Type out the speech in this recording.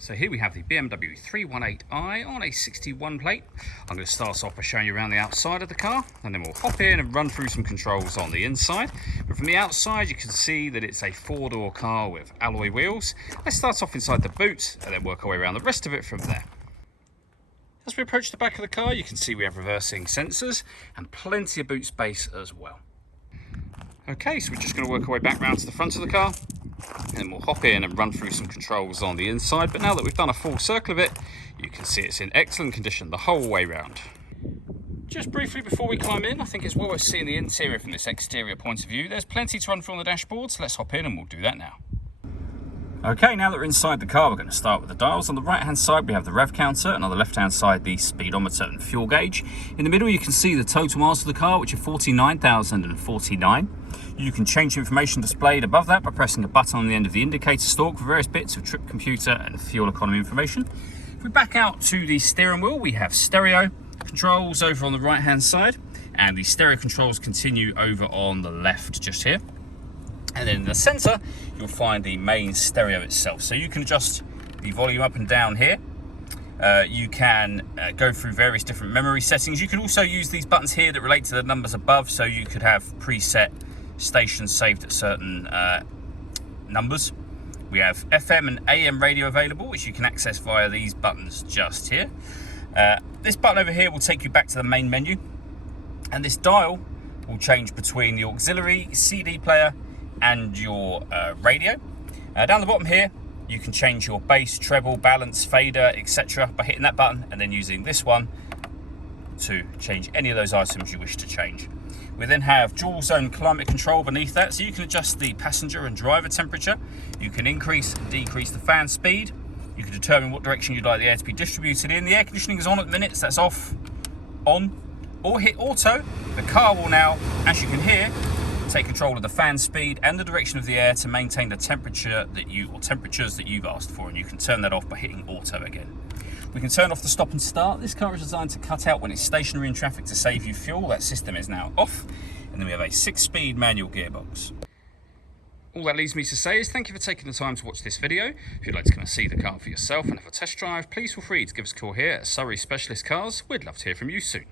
So here we have the BMW 318i on a 61 plate. I'm going to start off by showing you around the outside of the car, and then we'll hop in and run through some controls on the inside. But from the outside you can see that it's a four-door car with alloy wheels. Let's start off inside the boot and then work our way around the rest of it from there. As we approach the back of the car, you can see we have reversing sensors and plenty of boot space as well. Okay, so we're just going to work our way back round to the front of the car, and then we'll hop in and run through some controls on the inside. But now that we've done a full circle of it, you can see it's in excellent condition the whole way round. Just briefly before we climb in, I think it's well worth seeing the interior from this exterior point of view. There's plenty to run through on the dashboard, so let's hop in and we'll do that now. Okay, now that we're inside the car, we're going to start with the dials. On the right hand side we have the rev counter, and on the left hand side the speedometer and fuel gauge. In the middle you can see the total miles of the car, which are 49,049. You can change the information displayed above that by pressing a button on the end of the indicator stalk for various bits of trip computer and fuel economy information. If we back out to the steering wheel, we have stereo controls over on the right hand side, and the stereo controls continue over on the left just here. And then in the centre, you'll find the main stereo itself. So you can adjust the volume up and down here. You can go through various different memory settings. You can also use these buttons here that relate to the numbers above. So you could have preset stations saved at certain numbers. We have FM and AM radio available, which you can access via these buttons just here. This button over here will take you back to the main menu. And this dial will change between the auxiliary, CD player, and your radio. Down the bottom here you can change your bass, treble, balance, fader, etc. by hitting that button, and then using this one to change any of those items you wish to change. We then have dual zone climate control beneath that, so you can adjust the passenger and driver temperature. You can increase and decrease the fan speed. You can determine what direction you'd like the air to be distributed in. The air conditioning is on at the minute, so that's off, on, or hit auto. The car will now, as you can hear, take control of the fan speed and the direction of the air to maintain the temperature temperatures that you've asked for, and you can turn that off by hitting auto again. We can turn off the stop and start. This car is designed to cut out when it's stationary in traffic to save you fuel. That system is now off. And then we have a 6-speed manual gearbox. All that leaves me to say is thank you for taking the time to watch this video. If you'd like to come and see the car for yourself and have a test drive, please feel free to give us a call here at Surrey Specialist Cars. We'd love to hear from you soon.